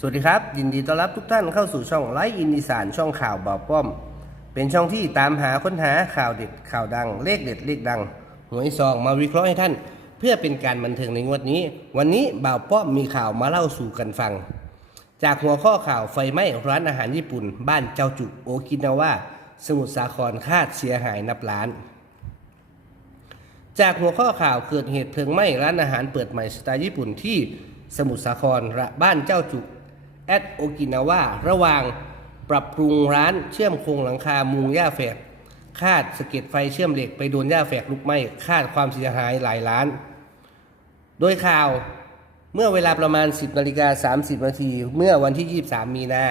สวัสดีครับ ยินดีต้อนรับทุกท่านเข้าสู่ช่องไลฟ์อินดิสานช่องข่าวบ่าวป้อม เป็นช่องที่ตามหาค้นหาข่าวเด็ดข่าวดังเลขเด็ดเลขดังหวยซองมาวิเคราะห์ให้ท่าน เพื่อเป็นการบันเทิงในงวดนี้ วันนี้บ่าวป้อมมีข่าวมาเล่าสู่กันฟัง จากหัวข้อข่าวไฟไหม้ร้านอาหารญี่ปุ่น บ้านเจ้าจุกโอกินาวาสมุทรสาครคาดเสียหายนับล้าน จากหัวข้อข่าวเกิดเหตุเพลิงไหม้ร้านอาหารเปิดใหม่สไตล์ญี่ปุ่นที่สมุทรสาครระบ้านเจ้าจุก แอดโอกินาวาระหว่างปรับปรุงร้านเชื่อมโครงหลังคามุงหญ้าแฝกคาดสะเก็ดไฟเชื่อมเหล็กไปโดนหญ้าแฝกลุกไหม้คาดความเสียหายหลายล้าน โดยข่าวเมื่อเวลาประมาณ 10นาฬิกา30นาทีเมื่อวันที่ 23 มีนา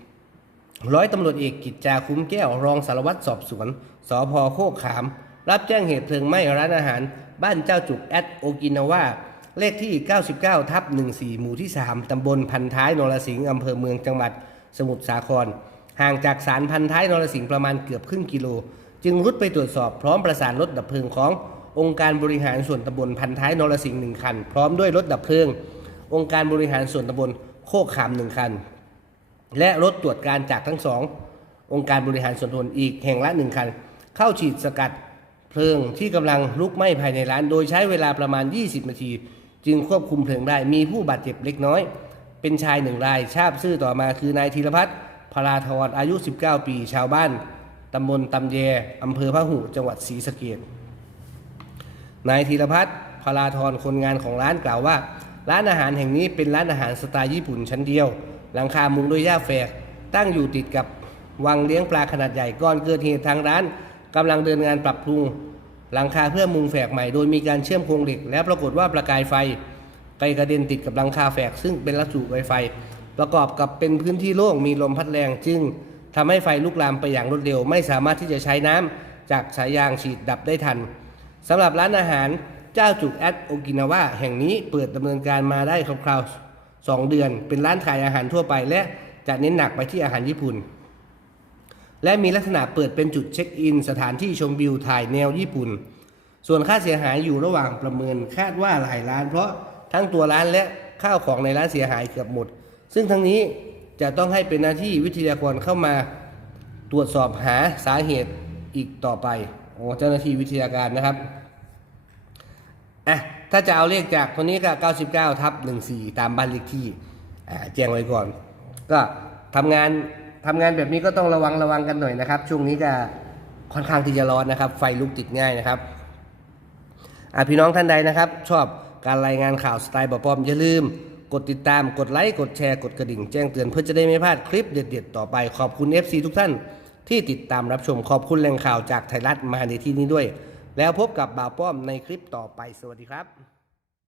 64ร้อยตำรวจเอกกิจจาคุ้มแก้วรองสารวัตรสอบสวนสพโคกขาม รับแจ้งเหตุเพลิงไหม้ร้านอาหาร บ้านเจ้าจุกแอดโอกินาวา เลขที่ 99 ทับ 14 หมู่ที่ 3 ตำบลพันท้ายนรสิงห์อำเภอเมืองจังหวัดสมุทรสาคร ห่างจากศาลพันท้ายนรสิงห์ประมาณเกือบครึ่งกิโล จึงรุดไปตรวจสอบพร้อมประสานรถดับเพลิงขององค์การบริหารส่วนตำบลพันท้ายนรสิงห์หนึ่งคัน พร้อมด้วยรถดับเพลิง องค์การบริหารส่วนตำบลโคกขามหนึ่งคัน และรถตรวจการจากทั้งสององค์การบริหารส่วนตำบลอีกแห่งละหนึ่งคัน เข้าฉีดสกัดเพลิงที่กำลังลุกไหม้ภายในร้าน โดยใช้เวลาประมาณ 20 นาที จึงควบคุมเพลิงได้มีผู้บาดเจ็บเล็กน้อย เป็นชายหนึ่งรายทราบชื่อต่อมาคือนายธีรพัฒน์พลาธรอายุ 19 ปี ชาวบ้านตำบลตำแยอำเภอพะหุจังหวัดศรีสะเกษนายธีรพัฒน์พลาธรคนงานของร้านกล่าวว่า ร้านอาหารแห่งนี้เป็นร้านอาหารสไตล์ญี่ปุ่นชั้นเดียว หลังคามุงด้วยหญ้าแฝก ตั้งอยู่ติดกับวังเลี้ยงปลาขนาดใหญ่ก่อนเกิดเหตุทางร้านกำลังเดินงานปรับปรุง หลังคาเพื่อมุงแฝกใหม่ โดยมีการเชื่อมโครงเหล็ก และปรากฏว่าประกายไฟไปกระเด็นติดกับหลังคาแฝกซึ่งเป็นลักษณะไวไฟ ประกอบกับเป็นพื้นที่โล่งมีลมพัดแรงจึงทำให้ไฟลุกลามไปอย่างรวดเร็ว ไม่สามารถที่จะใช้น้ำจากสายยางฉีดดับได้ทันสำหรับร้านอาหารเจ้าจุกแอดโอกินาวาแห่งนี้เปิดดำเนินการมาได้คร่าวๆ2เดือน เป็นร้านขายอาหารทั่วไปและจะเน้นหนักไปที่อาหารญี่ปุ่น และมีลักษณะเปิดเป็นจุดเช็คอิน สถานที่ชมวิวถ่ายแนวญี่ปุ่น ส่วนค่าเสียหายอยู่ระหว่างประเมินคาดว่าหลายล้าน เพราะทั้งตัวร้านและข้าวของในร้านเสียหายเกือบหมด ซึ่งทั้งนี้จะต้องให้เป็นหน้าที่วิทยากรเข้ามาตรวจสอบหาสาเหตุอีกต่อไปโอ้เจ้าหน้าที่วิทยาการนะครับอะถ้าจะเอาเลขจากคนนี้ก็ 99ทับ14 ตามบ้านเลขที่อ่าแจ้งไว้ก่อน ก็ทำงาน ทำงานแบบนี้ก็ต้องระวังระวังกันหน่อยนะครับ ช่วงนี้ก็ค่อนข้างที่จะร้อนนะครับ ไฟลุกติดง่ายนะครับอะพี่น้องท่านใดนะครับ ชอบการรายงานข่าวสไตล์บอปอมอย่าลืม กดติดตามกดไลค์กดแชร์กดกระดิ่งแจ้งเตือนเพื่อจะได้ไม่พลาดคลิปเด็ด ๆ ต่อไปขอบคุณ FC ทุกท่านที่ติดตามรับชมขอบคุณแหล่งข่าวจากไทยรัฐมาในที่นี้ด้วย แล้วพบกับบ่าวป้อมในคลิปต่อไปสวัสดีครับ